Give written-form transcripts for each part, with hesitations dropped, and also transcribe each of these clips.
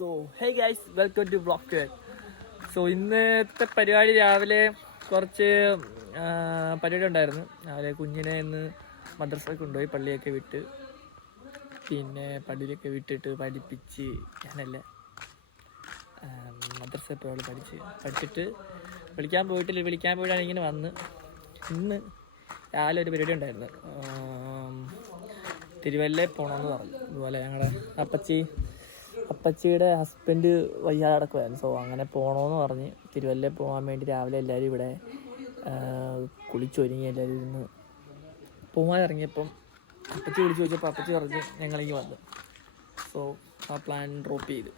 So hey guys, welcome to blog. So ഇന്നത്തെ പരിപാടി രാവിലെ കുറച്ച് പരിപാടി ഉണ്ടായിരുന്നു. രാവിലെ കുഞ്ഞിനെ ഇന്ന് മദ്രസയൊക്കെ കൊണ്ടുപോയി പള്ളിയൊക്കെ വിട്ട്, പിന്നെ പള്ളിയിലൊക്കെ വിട്ടിട്ട് പഠിപ്പിച്ച് ഞാനല്ല മദ്രസ ഇപ്പോൾ പഠിച്ചിട്ട് വിളിക്കാൻ പോയിട്ടാണ് ഇങ്ങനെ വന്ന്. ഇന്ന് രാവിലെ ഒരു പരിപാടി ഉണ്ടായിരുന്നു, തിരുവല്ലയിൽ പോകണമെന്ന് പറഞ്ഞു. അതുപോലെ ഞങ്ങളുടെ അപ്പച്ചിയുടെ ഹസ്ബൻഡ് വയ്യാതെ കിടക്കുമായിരുന്നു. സോ അങ്ങനെ പോകണമെന്ന് പറഞ്ഞ് തിരുവല്ലയിൽ പോകാൻ വേണ്ടി രാവിലെ എല്ലാവരും ഇവിടെ കുളിച്ചൊരുങ്ങി എല്ലാവരും ഇരുന്ന് പോകാൻ ഇറങ്ങിയപ്പം അപ്പച്ചി വിളിച്ച് ചോദിച്ചപ്പോൾ അപ്പച്ചി പറഞ്ഞ് ഞങ്ങളിങ്ങ് വന്നു. സോ ആ പ്ലാൻ ഡ്രോപ്പ് ചെയ്ത്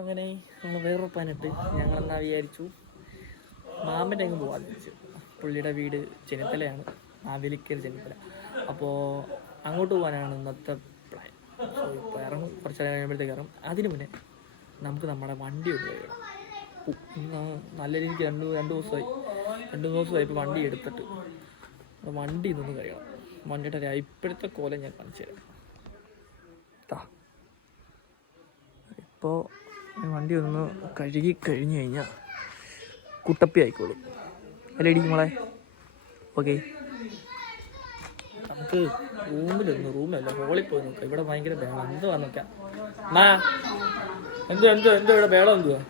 അങ്ങനെ നമ്മൾ വേറൊരു പ്ലാനിട്ട് ഞങ്ങളെന്നാ വിചാരിച്ചു മാമൻ്റെ അങ്ങ് പോകാൻ വിചാരിച്ചു. പുള്ളിയുടെ വീട് ചെന്നിത്തലയാണ്, മാവേലിക്കൽ ചെന്നിത്തല. അപ്പോൾ അങ്ങോട്ട് പോകാനാണ് ഇന്നത്തെ പ്ലാൻ. സോ ഇപ്പോൾ ഇറങ്ങും, കുറച്ച് നേരം കഴിയുമ്പോഴത്തേക്ക് ഇറങ്ങും. അതിന് മുന്നേ നമുക്ക് നമ്മുടെ വണ്ടി ഒന്ന് കഴിയണം. ഇന്ന് നല്ല രീതിക്ക് രണ്ട് ദിവസമായി ഇപ്പോൾ വണ്ടി എടുത്തിട്ട് വണ്ടി ഇതൊന്ന് കഴിയണം. വണ്ടിയുടെ ഇപ്പോഴത്തെ കോലം ഞാൻ കാണിച്ചു തരാം. ഇപ്പോൾ വണ്ടി ഒന്ന് കഴുകി കഴിഞ്ഞ് കഴിഞ്ഞാൽ കുട്ടപ്പി ആയിക്കോളും. അല്ലേ ഇടിക്കുമ്പോളെ? ഓക്കെ, നമുക്ക് റൂമല്ല ഹോളിൽ പോയി നോക്കാം. ഇവിടെ ഭയങ്കര ബേളം. എന്തുവാ നോക്കാം മാ, എന്തോ ഇവിടെ ബേളം എന്തുവാ?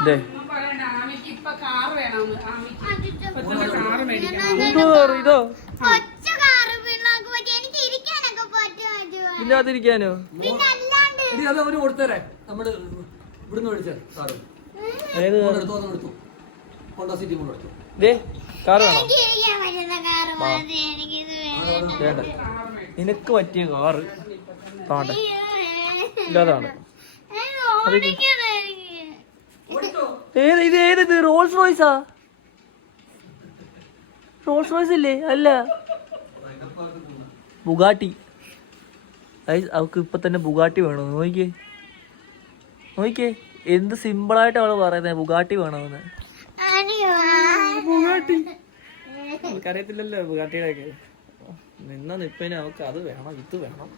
ഇതേ ഇതോ ഇല്ലാതിരിക്കാനോ? കൊടുത്തരേ നമ്മള് ഇവിടുന്ന് വിളിച്ചേ കാറ്. ഏത് സിറ്റി കാറ് വേണം? വേണ്ട, നിനക്ക് പറ്റിയ കാറ് താണ്ടെ ഇല്ലാതാണ്. ഏത് റോൾസ് റോയ്സാ? റോൾസ് റോയ്സ് ഇല്ലേ? അല്ല, ബുഗാട്ടി. അവൾക്ക് ഇപ്പൊ തന്നെ ബുഗാട്ടി വേണോ? നോക്കിക്കേ എന്ത് സിമ്പിളായിട്ട് അവള് പറയുന്നത് ബുഗാട്ടി വേണമെന്ന്. ബുഗാട്ടി നമുക്കറിയത്തില്ലല്ലോ ബുഗാട്ടിയുടെ ഒക്കെ. നിപ്പേനെ അവൾക്ക് അത് വേണം, ഇത് വേണം.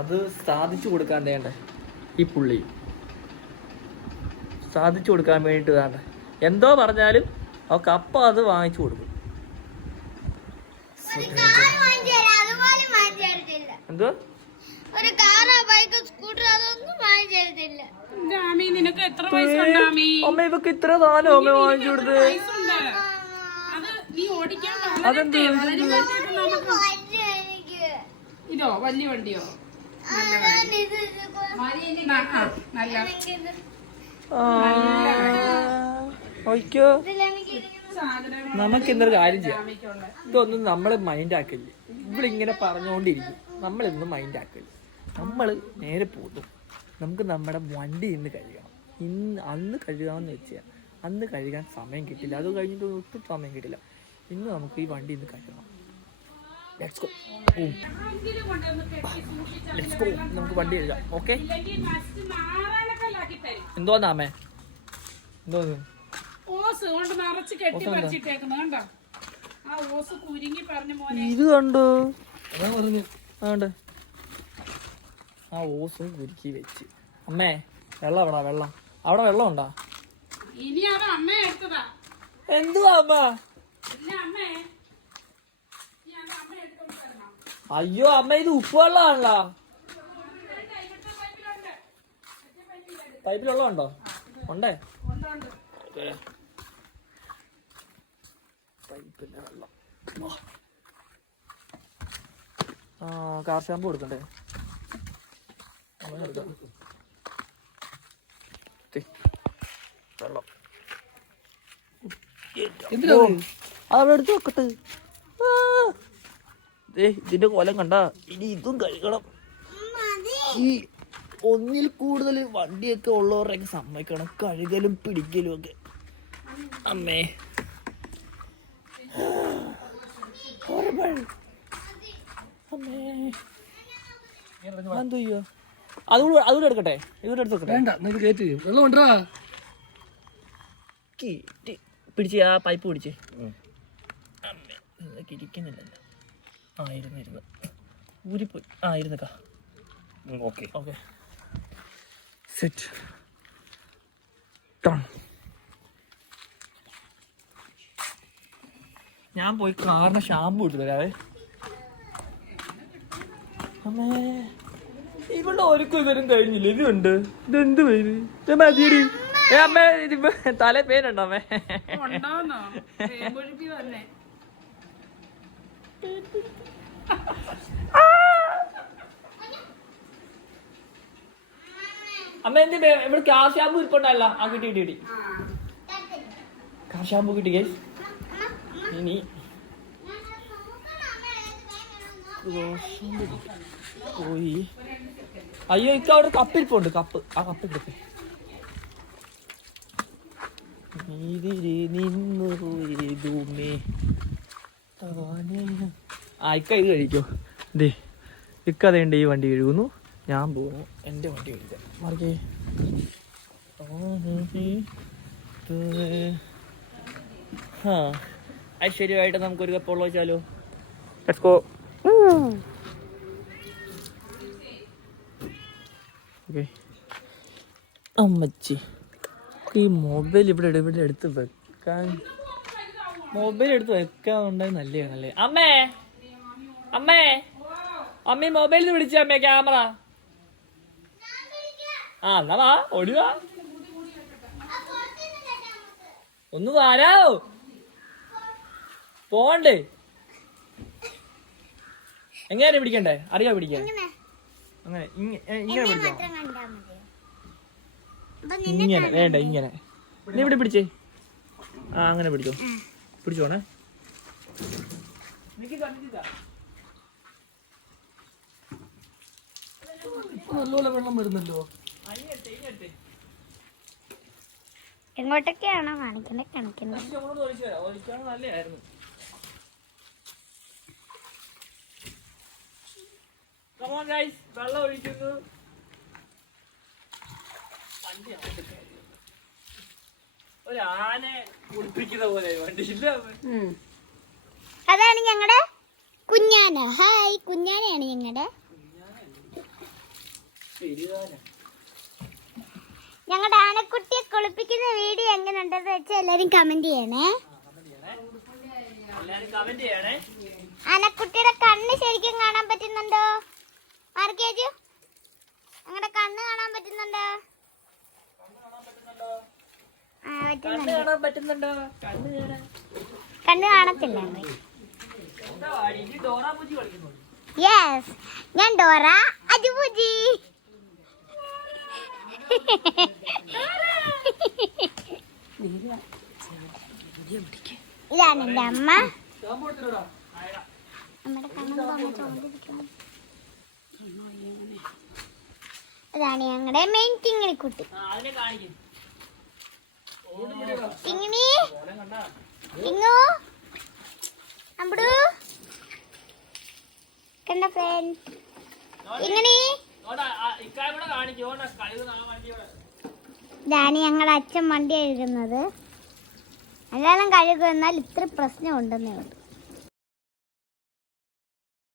അത് സാധിച്ചു കൊടുക്കാൻ വേണ്ടേ ഈ പുള്ളി, സാധിച്ചു കൊടുക്കാൻ വേണ്ടിട്ട് വേണ്ട എന്തോ പറഞ്ഞാലും അവൾക്ക് അപ്പം അത് വാങ്ങിച്ചു കൊടുക്കും. എന്തോ അമ്മ ഇവക്ക് ഇത്ര സാധനം അമ്മ വാങ്ങിച്ചു കൊടുത്ത്. അതെന്തോ ഇതോ വലിയ വണ്ടിയോ? നമുക്ക് ഇന്നൊരു കാര്യം ചെയ്യാം. ഇതൊന്നും നമ്മള് മൈൻഡ് ആക്കില്ല. ഇവളിങ്ങനെ പറഞ്ഞുകൊണ്ടിരിക്കും, നമ്മളിതൊന്നും മൈൻഡ് ആക്കില്ല. നമ്മൾ നേരെ പോകും. നമുക്ക് നമ്മുടെ വണ്ടി ഇന്ന് കഴുകണം. അന്ന് കഴുകാമെന്ന് വെച്ചാൽ അന്ന് കഴുകാൻ സമയം കിട്ടില്ല. അത് കഴിഞ്ഞിട്ട് ഒട്ടും സമയം കിട്ടില്ല. ഇന്ന് നമുക്ക് ഈ വണ്ടി ഇന്ന് കഴുകണം. Let's go. നമുക്ക് വണ്ടി കഴുകാം. ഓക്കെ, എന്തോന്നാമേ? എന്തോന്ന് ഇത് കണ്ടോ? ആണ്ട് ആ ഓസും കുരുക്കി വെച്ച്. അമ്മേ വെള്ളം എവിടാ? വെള്ളം അവിടെ വെള്ളം ഉണ്ടോ? എന്തുവാ അമ്മ? അയ്യോ അമ്മ, ഇത് ഉപ്പ് വെള്ളമാണല്ലോ. പൈപ്പിൽ വെള്ളം ഉണ്ടോ? ഉണ്ടേ, പൈപ്പില്ല വെള്ളം. കാർ ഷാമ്പു കൊടുക്കണ്ടേ? വെള്ളം അതവിടെ എടുത്ത് വെക്കട്ടെ. ഇതിന്റെ കോലം കണ്ട. ഇനി ഇതും കഴുകണം. ഈ ഒന്നിൽ കൂടുതൽ വണ്ടിയൊക്കെ ഉള്ളവരൊക്കെ സമ്മതിക്കണം കഴുകലും പിടിക്കലും ഒക്കെ. അമ്മേ എന്തോ ചെയ്യോ? അതുകൂടെ എടുക്കട്ടെ? ഇതുകൂടെ എടുത്ത് വെക്കട്ടെ? പിടിച്ച് ആ പൈപ്പ് പിടിച്ച്. അമ്മേ ഇരിക്കുന്നില്ലല്ലോ. ഇരുന്ന് ഊരിപ്പോയി. ഇരുന്നക്കാ ഓക്കെ ഓക്കെ സെറ്റ് ടൺ. ഞാൻ പോയി കാറിന് ഷാമ്പു ഇട്ട് തരാവേ. അമ്മേ ഇവിടെ ഒരുക്കും ഇവരും കഴിഞ്ഞില്ല. ഇതുണ്ട്, ഇതെന്ത് പേര്? ഇത് മതിയടി. അമ്മേ ഇതിപ്പോ തല പേരുണ്ടോ അമ്മേ? അമ്മ എന്ത് ഇവിടെ കാർ ഷാമ്പു ഇരിപ്പുണ്ടല്ല. ആ കിട്ടി കിട്ടി കിട്ടി കാർ ഷാമ്പു കിട്ടി ഗൈസ്. ഇനി പോയി. അയ്യോ ഇക്ക അവിടെ കപ്പ് ഇരിപ്പുണ്ട്. കപ്പ് ആ കപ്പ് എടുക്കേ. ആ ഇക്ക ഇത് കഴിക്കോ. ദേ ഇക്ക അതേണ്ട ഈ വണ്ടി കഴുകുന്നു. ഞാൻ പോകുന്നു എൻ്റെ വണ്ടി കഴിക്കാൻ. മാർക്കേ ആ ഐശ്വര്യമായിട്ട് നമുക്കൊരു കപ്പ് വെച്ചാലോ. Let's go. ഓക്കെ അമ്മച്ചി ഈ മൊബൈൽ ഇവിടെ എടുത്ത് വെക്കാൻ, മൊബൈൽ എടുത്ത് വെക്കാൻ ഉണ്ടായി നല്ലതാണല്ലേ. അമ്മേ അമ്മേ അമ്മ മൊബൈലിൽ വിളിച്ച അമ്മേ ക്യാമറ. ആ എന്നാ വാ ഓടിവാ. ഒന്ന് വാരാവോ പോണ്ടേ. എങ്ങനെയാണ് പിടിക്കണ്ടേ? അറിയാ പിടിക്കാൻ? അങ്ങനെ ഇങ്ങനെ പിടിച്ചോ. ഇങ്ങനെ വേണ്ട, ഇങ്ങനെ. നീ ഇവിടെ പിടിച്ചേ. ആ അങ്ങനെ പിടിച്ചോ. പിടിച്ചോണേ. നല്ലപോലെ വെള്ളം വരുന്നല്ലോ. എങ്ങോട്ടൊക്കെയാണോ കാണിക്കുന്നത്? നല്ലതായിരുന്നു. വെള്ളം ഒഴിക്കുന്നു. ഒരു ആനെ കുളിപ്പിക്കുന്ന പോലെ വണ്ടിയില്ല. അതാണ് ഞങ്ങളുടെ കുഞ്ഞാന. ഹായ്, കുഞ്ഞാനയാണ് ഞങ്ങളുടെ. ഞങ്ങളുടെ ആനക്കുട്ടിയെ കുളിപ്പിക്കുന്ന വീഡിയോ എങ്ങനെയുണ്ടെന്ന് വെച്ചാൽ എല്ലാരും കമന്റ് ചെയ്യണേ. ആനക്കുട്ടിയുടെ കണ്ണ് ശരിക്കും കാണാൻ പറ്റുന്നുണ്ടോ? ആർക്കേജു ഞങ്ങളുടെ കണ്ണ് കാണാൻ പറ്റുന്നുണ്ടോ? കണ്ണ് കാണത്തില്ല. യെസ്, ഞാൻ ഡോറ അജുബുജി. ഇതാണ് എൻ്റെ അമ്മ. അമ്മയുടെ കണ്ണ്. അതാണ് ഞങ്ങളുടെ മെയിൻ കിങ്ങിണി കുട്ടി. കിങ്ങിണി കിങ്ങു അമ്പടു കണ്ട ഫ്രണ്ട് കിങ്ങിണി. ഇതാണ് ഞങ്ങളുടെ അച്ഛൻ വണ്ടി എഴുതുന്നത്. എല്ലാവരും കഴുകും, എന്നാൽ ഇത്ര പ്രശ്നം ഉണ്ടെന്നേ ഉള്ളൂ.